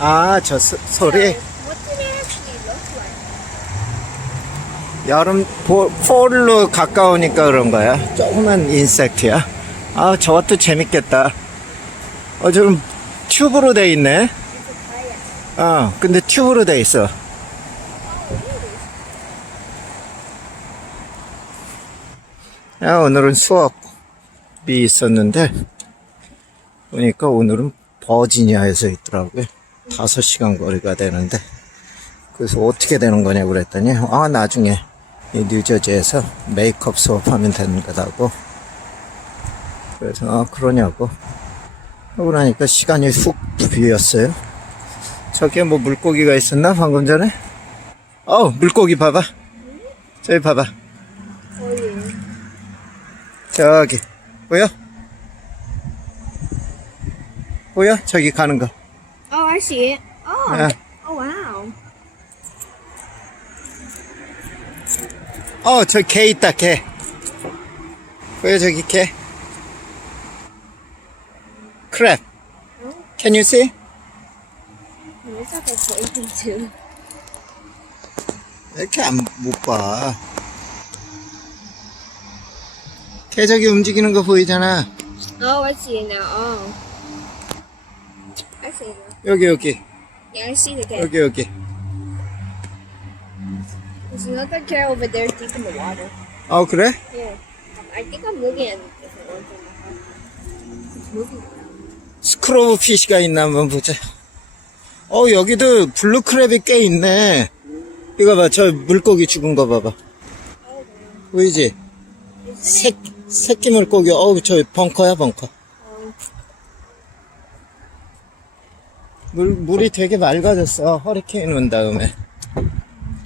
아, 저 소, 소리. 여름 보, 폴로 가까우니까 그런 거야. 조그만 인섹트야. 아, 저것도 재밌겠다. 어, 좀 튜브로 돼 있네. 어, 근데 튜브로 돼 있어. 야, 오늘은 수업이 있었는데, 보니까 오늘은 버지니아에서 있더라고요. 다섯 시간 거리가 되는데, 그래서 어떻게 되는 거냐고 그랬더니, 아, 나중에 이 뉴저지에서 메이크업 수업하면 되는 거다고. 그래서, 아, 그러냐고. 하고 나니까 시간이 훅 비었어요. 저기에 뭐 물고기가 있었나 방금 전에? 어 물고기 봐봐 저기 봐봐. 저기 보여? 보여? 저기 가는 거 I see it. Oh. Yeah. Oh, wow. 어, 저기 개 있다, 개. 보여, 저기 개. 크랩. Can you see? Looks like a poison too. 왜 이렇게 안, 못 봐? 개 저기 움직이는 거 보이잖아. Oh, I see it now. Oh. I see it now. 여기, 여기. Yeah, I see the cat. 여기, 여기. There's another cat over there deep in the water. 어, 그래? Yeah. I think I'm looking at different ones in the house. It's moving. 스크로브 피시가 있나 한번 보자. 어, 여기도 블루 크랩이 꽤 있네. 이거 봐, 저 물고기 죽은 거 봐봐. Oh, 보이지? 새, 새끼 물고기, 어우, 저 벙커야, 벙커. it? 물, 물이 되게 맑아졌어. 허리케인 온 다음에.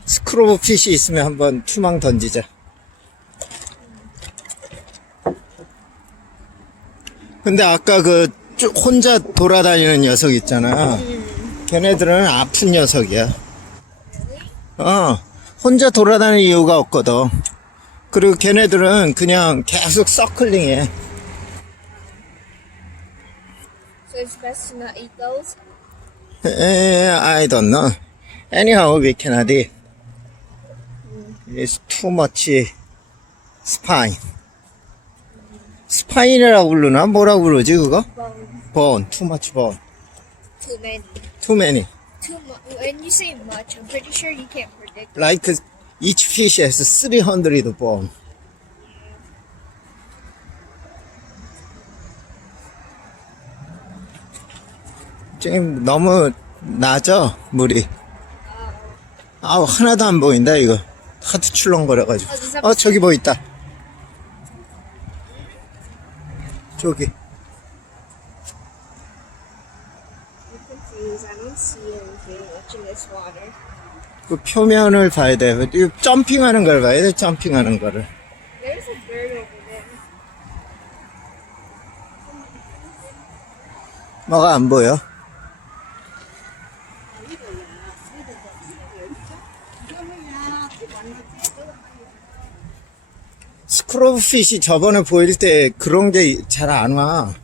스크로브 핏이 있으면 한번 투망 던지자. 근데 아까 그쭉 혼자 돌아다니는 녀석 있잖아. 걔네들은 아픈 녀석이야. 어, 혼자 돌아다니는 이유가 없거든. 그리고 걔네들은 그냥 계속 서클링해. So it's best to not eat those? Eh, I don't know. Anyhow, we cannot eat. It's too much spine. 스파인이라고 부르나? 뭐라고 부르지, 그거? Bone. Bone. Too much bone. Too many. Too many. Too much. When you say much, I'm pretty sure you can't predict. Like each fish has 300 bone. 지금 너무 낮아, 물이. 아우, 하나도 안 보인다, 이거. 하도 출렁거려가지고. 어, 저기 뭐 있다. 저기. 그 표면을 봐야 돼. 이 점핑하는 걸 봐야 돼, 점핑하는 거를. 뭐가 안 보여? 스크로브 핏이 저번에 보일 때 그런 게 잘 안 와.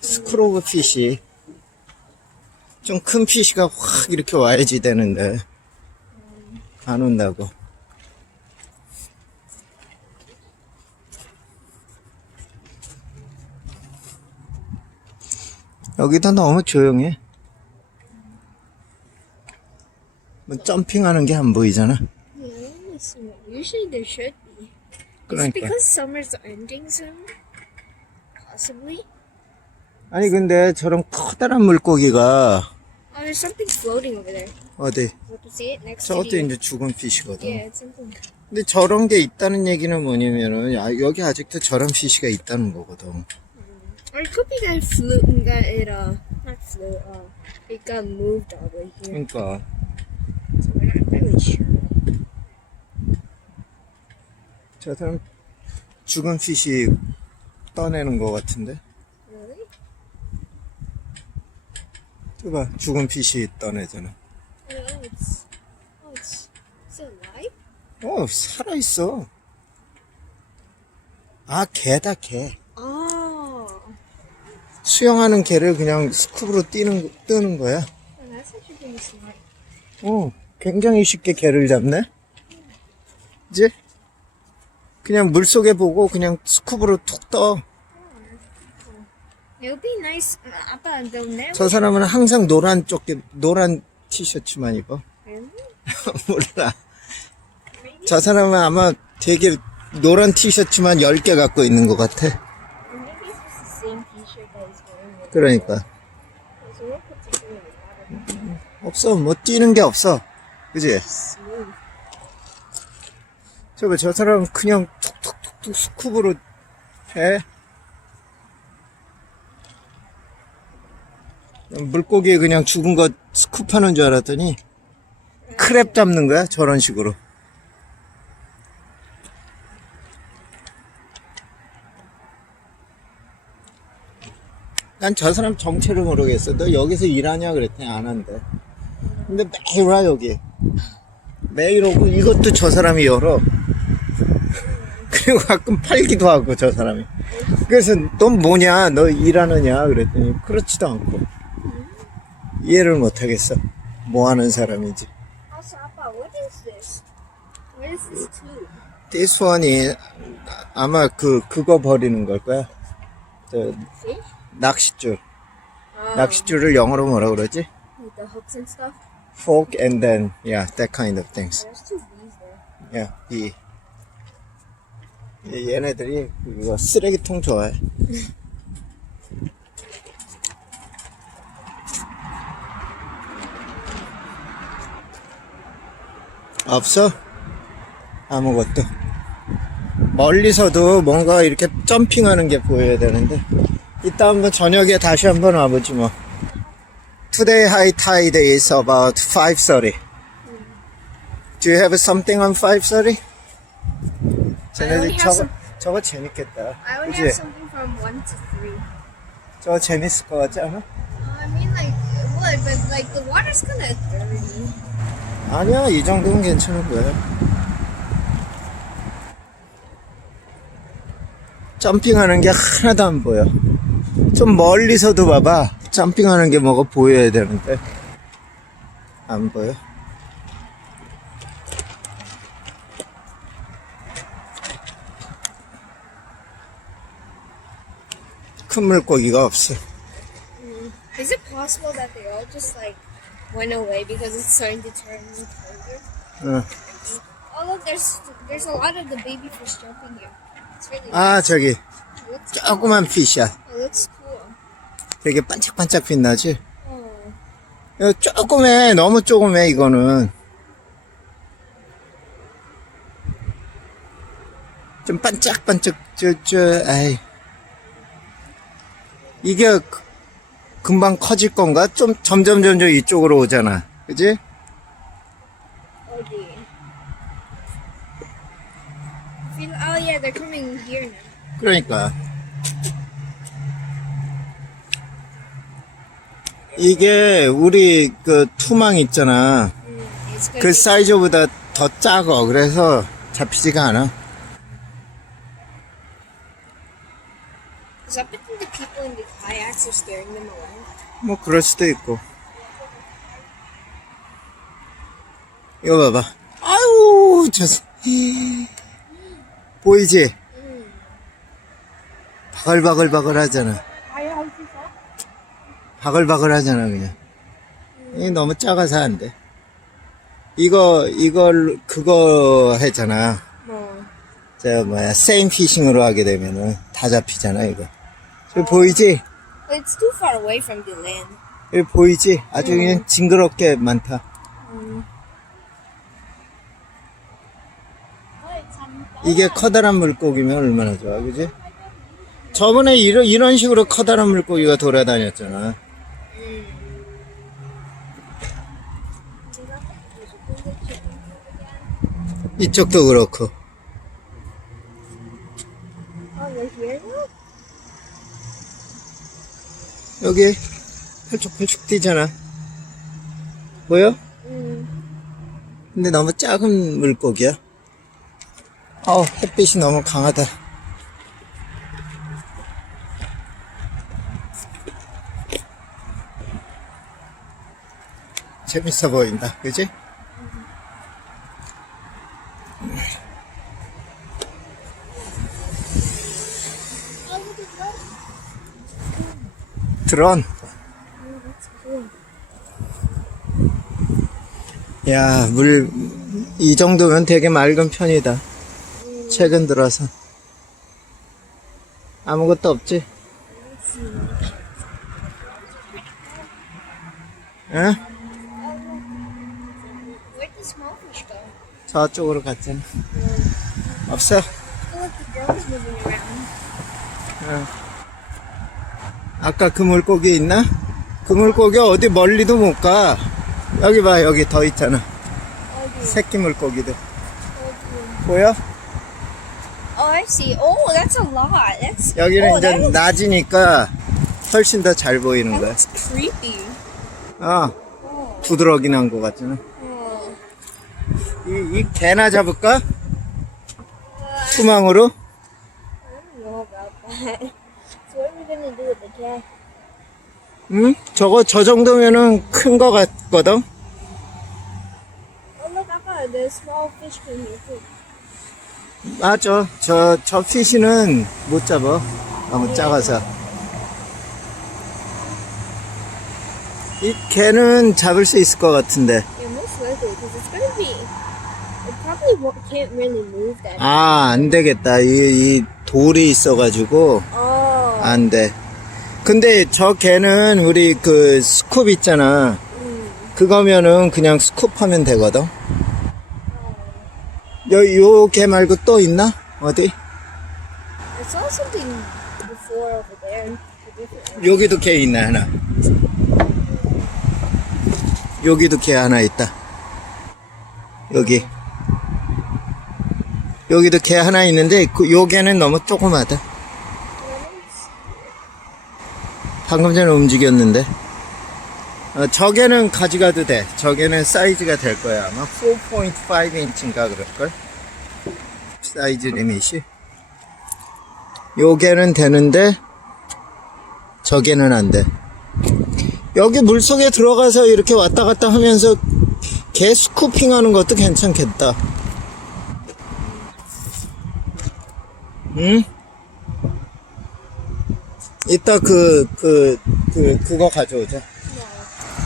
스크로브 핏이. 좀 큰 핏이가 확 이렇게 와야지 되는데. 안 온다고. 여기도 너무 조용해. 뭐 점핑하는 게 안 보이잖아. Yeah, it's- 그러니까. because summer's ending soon. Possibly. 아니 근데 저런 커다란 물고기가 Oh, there's something floating over there. 어디 Want to see it next to 저것도 you? 이제 죽은 핏이거든. Yeah, it's something. 근데 저런 게 있다는 얘기는 뭐냐면은 아, 여기 아직도 저런 핏이가 있다는 거거든. Or it could be that it flew, that it, uh, not flew, uh, it got moved all the way here. 그러니까 So we're not really sure. 저 사람 죽은 핏이 떠내는 거 같은데. Really? 저봐 죽은 핏이 떠내잖아. 어 살아 있어. 아 개다 개. Oh. 수영하는 개를 그냥 스쿱으로 뛰는, 뜨는 거야. Smart. 어, 굉장히 쉽게 개를 잡네? 이제? 그냥 물 속에 보고 그냥 스쿱으로 툭 떠. It would be nice. uh, 아빠. 저 사람은 항상 노란 조끼, 노란 티셔츠만 입어. 몰라. 저 사람은 아마 되게 노란 티셔츠만 10개 갖고 있는 것 같아. 그러니까. 없어. 뭐 뛰는 게 없어. 그지? 저거 저 사람은 그냥 툭툭툭툭 스쿱으로 해. 물고기 그냥 죽은 거 스쿱하는 줄 알았더니 크랩 잡는 거야 저런 식으로. 난 저 사람 정체를 모르겠어. 너 여기서 일하냐 그랬더니 안 한대. 근데 매일 와 여기. 매일 오고 이것도 저 사람이 열어. 그리고 가끔 팔기도 하고 저 사람이. 그래서 넌 뭐냐? 너 일하느냐? 그랬더니 그렇지도 않고 이해를 못 하겠어. 뭐 하는 사람인지. Also, Appa, what is this? What is this tube? This one이 아마 그 그거 버리는 걸 거야. 저 Fish? 낚싯줄. Oh, 낚싯줄을 영어로 뭐라 그러지? Like the hooks and stuff? Fork and then yeah, that kind of things. There's two bees there. 야, 이 이- 얘네들이 이거 쓰레기통 좋아해. 없어? 아무것도. 멀리서도 뭔가 이렇게 점핑하는 게 보여야 되는데. 이따 한번 저녁에 다시 한번 와보지 뭐. Today high tide is about 5.30. Do you have something on 5.30? 쟤네들 저거, some- 저거 재밌겠다. I only 그치? have something from 1 to 3. 저거 재밌을 것 같지 않아? Uh, I mean, like, it would, but, like, the water's of dirty. 아니야, 이 정도면 괜찮은 거야. 점핑하는 게 하나도 안 보여. 좀 멀리서도 봐봐. 점핑하는 게 뭐가 보여야 되는데. 안 보여. 큰 물고기가 없어. Is it possible that they all just, like, went away because it's starting to turn colder? 응. Oh, look, there's there's a lot of the baby fish jumping here. It's really 아, 저기, It looks, 조그만 피시야. it looks cool. 되게 반짝반짝 빛나지? Oh. 이거 조그매, 너무 조그매, 이거는. 좀 반짝반짝, 저, 저, 아이. 이게 그- 금방 커질 건가? 좀 점점 점점 이쪽으로 오잖아. 그지? Oh, dear. Feel, oh, yeah, they're coming here now. 그러니까. 이게 우리 그 투망 있잖아. Mm, it's gonna 그 be- 사이즈보다 더 작아. 그래서 잡히지가 않아. Because I bet the people in the kayaks are scaring them away. 뭐 그럴 수도 있고. 이거 봐봐. 아유, 저 사- 보이지? 바글바글바글 하잖아. 바글바글 하잖아, 그냥. 이 너무 작아서 안 돼. 이거, 이걸, 그거 했잖아. Oh. 저, 뭐야, 세임 피싱으로 하게 되면은 다 잡히잖아, 이거. 저 보이지? It's too far away from the land. 여기 보이지? 아주 그냥 징그럽게 많다. 이게 커다란 물고기면 얼마나 좋아, 그지? 저번에 이런, 이런 식으로 커다란 물고기가 돌아다녔잖아. 이쪽도 그렇고. 여기 펼쭉펼쭉 뛰잖아. 보여? 응. 근데 너무 작은 물고기야. 어, 햇빛이 너무 강하다. 재밌어 보인다. 그지? 드론. 야, 물, 이 정도면 되게 맑은 편이다. 최근 들어서. 아무것도 없지? 응? 저쪽으로 갔잖아. 없어? 응. 아까 그 물고기 있나? 그 물고기 어디 멀리도 못 가. 여기 봐, 여기 더 있잖아. 어디? 새끼 물고기들. 어디? 보여? Oh, I see. Oh, that's a lot. That's 여기는 oh, 이제 that looks, 낮이니까 훨씬 더 잘 보이는 that 거야. looks creepy. 아, Oh. 두드러기 난거 같잖아. oh. 이, 이 개나 잡을까? 투망으로? I don't know about that. Do with the cat? 응? 저거 저 정도면은 큰 거 같거든? Oh, look, Papa, the small fish came here too. 맞아. 저, 저 피시는 못 잡아. 너무 작아서. 이 개는 잡을 수 있을 것 같은데. Yeah, most likely, because it's gonna be. It probably won't, can't really move that. 아, 안 되겠다. 이, 이 돌이 있어가지고, Oh. 안 돼. 근데 저 개는 우리 그 스쿱 있잖아. 그거면은 그냥 스쿱 하면 되거든. 요, 요 개 말고 또 있나? 어디? I saw something before over there. A different one. 여기도 개 있네, 하나. 여기도 개 하나 있다. 여기. 여기도 개 하나 있는데, 그, 요 개는 너무 조그마다. 방금 전에 움직였는데. 어, 저 개는 가져가도 돼. 저 개는 사이즈가 될 거야. 아마 4.5인치인가 그럴걸? 사이즈 리밋이. 요 개는 되는데, 저 개는 안 돼. 여기 물속에 들어가서 이렇게 왔다 갔다 하면서 개 스쿠핑 하는 것도 괜찮겠다. 응? 이따 그, 그, 그, 그거 가져오자.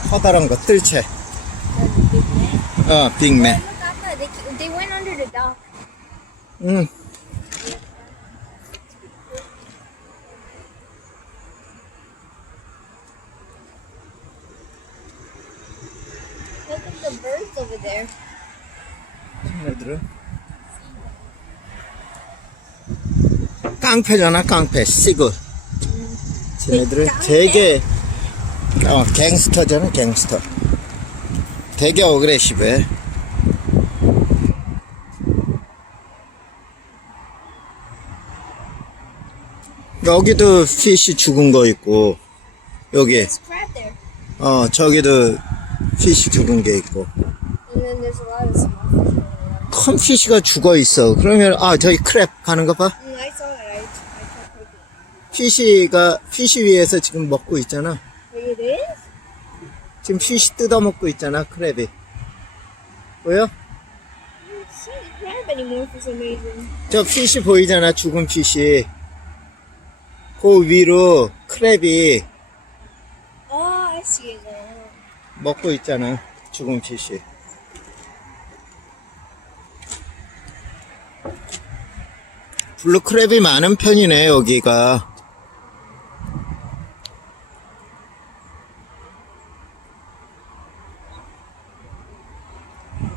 커다란 거, 뜰채. 어, 빅맨. 응. 깡패잖아 깡패 시그 쟤네들은 되게 어 갱스터잖아 갱스터 되게 어그레시브해 여기도 피시 죽은 거 있고 여기. 어 저기도 피시 죽은 게 있고. 큰 피시가 죽어 있어. 그러면 아 저기 크랩 가는 거 봐. Mm, I saw it. I, I kept looking. 피시가 피시 위에서 지금 먹고 있잖아. It is? 지금 피시 뜯어 먹고 있잖아. 크랩이. 보여? 저 피시 보이잖아. 죽은 피시. 그 위로 크랩이 now. 먹고 있잖아. 죽은 피시. 블루 크랩이 많은 편이네 여기가.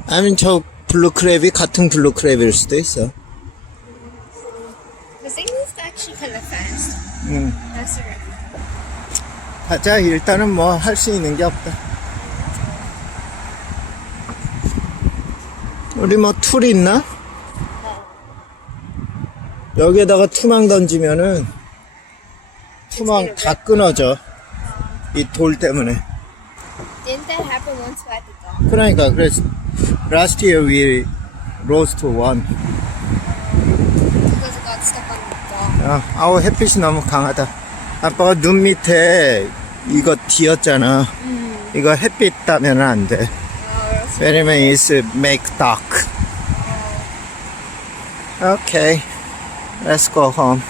아니면 저 블루 크랩이 같은 블루 크랩일 수도 있어. Because they moved actually kind of fast. 응. That's the right. 가자 일단은 뭐 할 수 있는 게 없다. 우리 뭐 툴 있나? 여기에다가 투망 던지면은 투망 다 끊어져. 이 돌 때문에. Didn't that happen once at the? 그러니까 그래서 last year we lost one. Because it got stuck on the dock. 아, 아우 햇빛이 너무 강하다. 아빠가 눈 밑에 이거 뒤었잖아. Mm. 이거 햇빛 따면 안 돼. Oh, 왜냐면 it's make dark. Okay, let's go home.